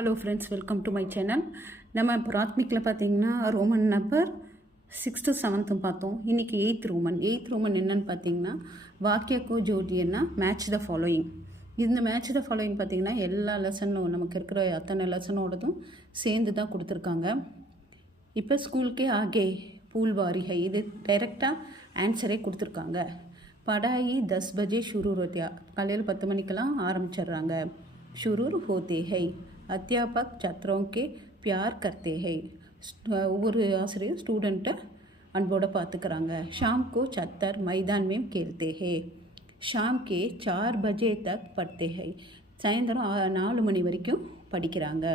Hello friends, welcome to my channel. நம்ம பிராத்மிக்கில் பார்த்தீங்கன்னா Roman number 6th 7th பார்த்தோம். இன்றைக்கி எயித் ரோமன் என்னன்னு பார்த்தீங்கன்னா வாக்கியக்கோ ஜோடியன்னா மேட்ச் த ஃபாலோயிங். இந்த மேட்ச் த ஃபாலோயிங் பார்த்தீங்கன்னா எல்லா லெசனும் நமக்கு இருக்கிற அத்தனை லெசனோடதும் சேர்ந்து தான் கொடுத்துருக்காங்க. இப்போ ஸ்கூலுக்கே ஆகே பூல்வாரிகை இது டைரெக்டாக ஆன்சரே கொடுத்துருக்காங்க. படாயி 10 बजे शुरू होते, காலையில் 10 மணிக்கெல்லாம் ஆரம்பிச்சிடுறாங்க. शुरू होते हैं, अध्यापक छात्रों के प्यार करते हैं, ஒவ்வொரு ஆசிரியர் ஸ்டூடெண்ட்டை அன்போடு பார்த்துக்கிறாங்க. शाम को छात्र मैदान में खेलते हैं, शाम के 4 बजे तक पढ़ते हैं, சாயந்தரம் 4 மணி வரைக்கும் படிக்கிறாங்க.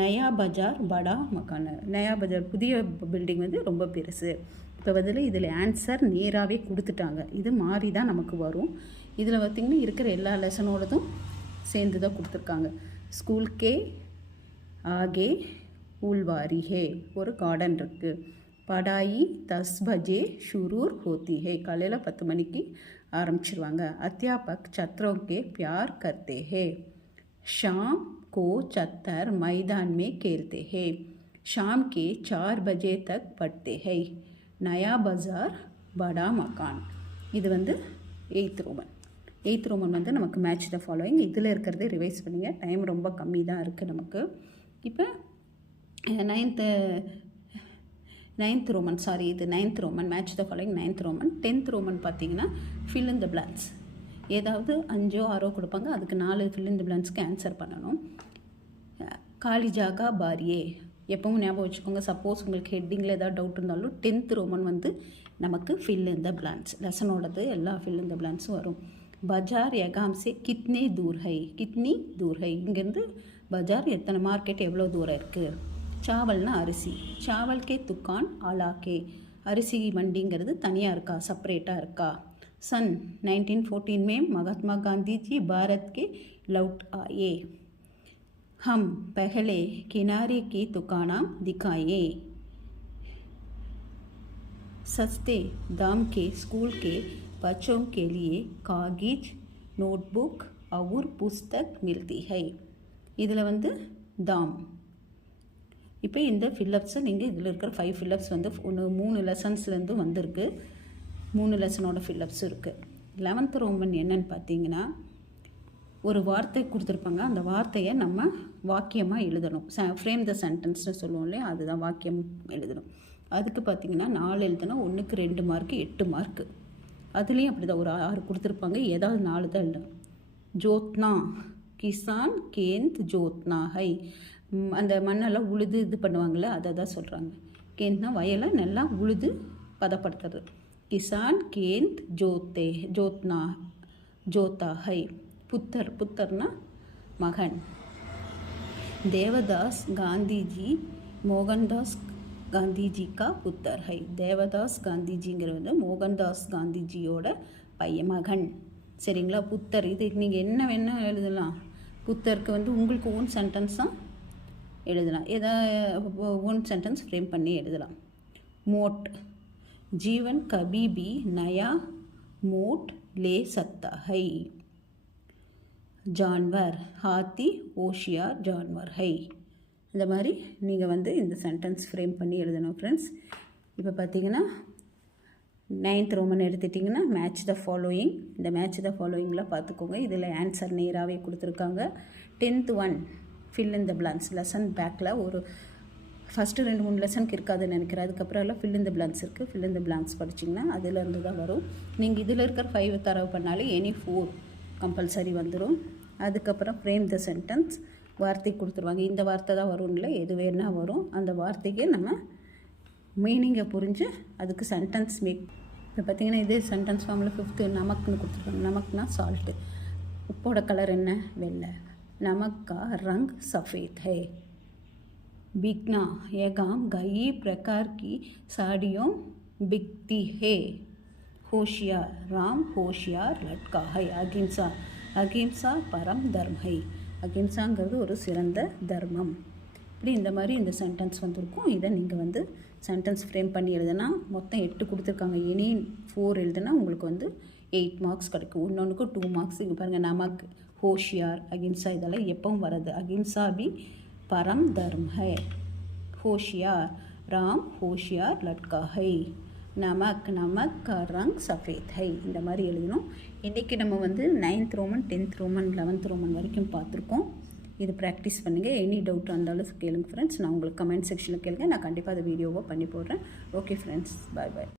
நயா பஜார் படா மக்கான, நயா பஜார் புதிய பில்டிங் வந்து ரொம்ப பெருசு. இப்போ இதில் ஆன்சர் நேராகவே கொடுத்துட்டாங்க. இது மாறி தான் நமக்கு வரும். இதில் பார்த்திங்கன்னா இருக்கிற எல்லா லெசனோடதும் சேர்ந்து தான் கொடுத்துருக்காங்க. ஸ்கூல்கே ஆகே பூல்வாரி ஹே, ஒரு கார்டன் இருக்குது. படாயி 10 बजे शुरू होती है, காலையில் 10 மணிக்கு ஆரம்பிச்சிருவாங்க. அத்தியாபக் छात्रों के प्यार करते हैं, शाम को छात्र मैदान में खेलते हैं, शाम के 4 बजे तक पढ़ते हैं, நயா பஜார் படா மக்கான். இது வந்து எயித் ரோமன் வந்து நமக்கு மேட்ச் த ஃபாலோயிங். இதில் இருக்கிறதே ரிவைஸ் பண்ணிங்க, டைம் ரொம்ப கம்மி தான் இருக்குது நமக்கு. இப்போ ninth Roman match the following 9th Roman. 10th Roman பார்த்தீங்கன்னா ஃபில் இன் த பிளான்ஸ். ஏதாவது 5 or 6 கொடுப்பாங்க, அதுக்கு 4 ஃபில் இன் த பிளான்ஸ்க்கு ஆன்சர் பண்ணணும். காலி ஜாகா பாரியே எப்பவும் ஞாபகம் வச்சுக்கோங்க. சப்போஸ் உங்களுக்கு ஹெட்டிங்கில் ஏதாவது டவுட் இருந்தாலும் 10th ரோமன் வந்து நமக்கு ஃபில் இன் த பிளான்ஸ் லெசனோடது எல்லா ஃபில் இன் த பிளான்ஸும் வரும். பஜார் யகாம் சே கித்னி தூர் ஹை, இங்கேருந்து பஜார் எத்தனை மார்க்கெட் எவ்வளோ தூரம் இருக்குது. சாவல்னா அரிசி, சாவல் கே துக்கான் ஆலாக்கே, அரிசி மண்டிங்கிறது தனியாக இருக்கா, செப்பரேட்டாக இருக்கா. सन 1914 में महात्मा गांधी जी भारत के लौट आए, हम पहले किनारे की दुकानें दिखाए, सस्ते दाम के स्कूल के बच्चों के लिए कागज नोटबुक और पुस्तक मिलती है. இதில் வந்து தாம். இப்போ இந்த ஃபில்லப்ஸை நீங்கள் இதில் இருக்கிற 5 ஃபில்லப்ஸ் வந்து 3 லெசன்ஸ்லேருந்து வந்திருக்கு. 3 லெசனோட ஃபில்லப்ஸ் இருக்குது. 11th ரோமன் என்னன்னு பார்த்தீங்கன்னா ஒரு வார்த்தை கொடுத்துருப்பாங்க, அந்த வார்த்தையை நம்ம வாக்கியமாக எழுதணும். ஃப்ரேம் த சென்டென்ஸ்னு சொல்லுவோம் இல்லையா, அதுதான் வாக்கியம் எழுதணும். அதுக்கு பார்த்திங்கன்னா 4 எழுதணும், 1க்கு 2 மார்க்கு 8 மார்க்கு. அதுலேயும் அப்படி தான் ஒரு 6 கொடுத்துருப்பாங்க, ஏதாவது 4 தான் எழுதணும். ஜோத்னா கிசான் கேந்த் ஜோத்னா ஹை, அந்த மண்ணெல்லாம் உழுது இது பண்ணுவாங்கள்ல, அதை தான் சொல்கிறாங்க. கேந்த்னா வயலை நல்லா உழுது பதப்படுத்துறது. கிசான் கேந்த் ஜோத்னா ஜோத்தா ஹை. புத்தர்னா மகன். தேவதாஸ் காந்திஜி மோகன்தாஸ் காந்திஜி கா புத்தர் ஹை. தேவதாஸ் காந்திஜிங்கிறது மோகன்தாஸ் காந்திஜியோட மகன். சரிங்களா. புத்தர், இதுக்கு நீங்கள் என்ன வேணால் எழுதலாம். புத்தருக்கு வந்து உங்களுக்கு ஓன் சென்டென்ஸாக எழுதலாம், ஏதாவது ஓன் சென்டென்ஸ் ஃப்ரேம் பண்ணி எழுதலாம். மோட், जीवन कभी भी नया मोट ले सकता है. जानवर, हाथी होशियार जानवर है. இந்த மாதிரி நீங்கள் வந்து இந்த சென்டென்ஸ் ஃப்ரேம் பண்ணி எழுதணும் ஃப்ரெண்ட்ஸ். இப்போ பார்த்தீங்கன்னா 9th ரோமன் எடுத்துட்டிங்கன்னா மேட்ச் த ஃபாலோயிங். இந்த மேட்ச் த ஃபாலோயிங்கில் பார்த்துக்கோங்க, இதில் ஆன்சர் நேராகவே கொடுத்துருக்காங்க. 10th one fill in the blanks lesson பேக்கில் ஒரு ஃபஸ்ட்டு 2-3 லெசனுக்கு இருக்காதுன்னு நினைக்கிறேன். அதுக்கப்புறம் எல்லாம் ஃபில் இன் த பிளான்ஸ் இருக்குது. ஃபில் இன் த பிளான்ஸ் படிச்சிங்கன்னா அதிலேருந்து தான் வரும். நீங்கள் இதில் இருக்கிற 5 தரவு பண்ணாலே எனி 4 கம்பல்சரி வந்துடும். அதுக்கப்புறம் ஃப்ரேம் த சென்டென்ஸ் வார்த்தை கொடுத்துருவாங்க. இந்த வார்த்தை தான் வரும்ல, எது வேணால் வரும். அந்த வார்த்தைக்கு நம்ம மீனிங்கை புரிஞ்சு அதுக்கு சென்டென்ஸ் மேக். இப்போ பார்த்திங்கன்னா இது சென்டென்ஸ் ஃபார்மில் 5th நமக்குன்னு கொடுத்துருக்காங்க. நமக்குனா சால்ட்டு. உப்போட கலர் என்ன, வெள்ளை. நமக்கா ரங் சஃபேத் ஹே. बिकना, यह गांव कई प्रकार की साड़ियों बिकती है. होशियार, राम होशियार लटका है. अहिंसा परम धर्म है. அகிம்சாங்கிறது ஒரு சிறந்த தர்மம். இப்படி இந்த மாதிரி இந்த சென்டென்ஸ் வந்திருக்கும். இதை நீங்கள் வந்து சென்டென்ஸ் ஃப்ரேம் பண்ணி எழுதுனா மொத்தம் 8 கொடுத்துருக்காங்க. எனி 4 எழுதுனா உங்களுக்கு வந்து 8 மார்க்ஸ் கிடைக்கும். ஒன்றுக்கு 2 மார்க்ஸ். இங்கே பாருங்கள், நமக்கு ஹோஷியார் அகிம்சா இதெல்லாம் எப்பவும் வர்றது. அகிம்சா பி परम धर्म है, होशियार, राम होशियार लड़का है, நமக் நமக் का रंग सफ़ेद है. இந்த மாதிரி எழுதணும். இன்றைக்கி நம்ம வந்து 9th Roman 10th Roman 11th Roman வரைக்கும் பார்த்துருக்கோம். இது ப்ராக்டிஸ் பண்ணுங்கள். எனி டவுட் இருந்தாலும் கேளுங்க ஃப்ரெண்ட்ஸ். நான் உங்களுக்கு கமெண்ட் செக்ஷனில் கேளுங்க. நான் கண்டிப்பாக அதை வீடியோவாக பண்ணி போடுறேன். ஓகே ஃப்ரெண்ட்ஸ், பாய் பாய்.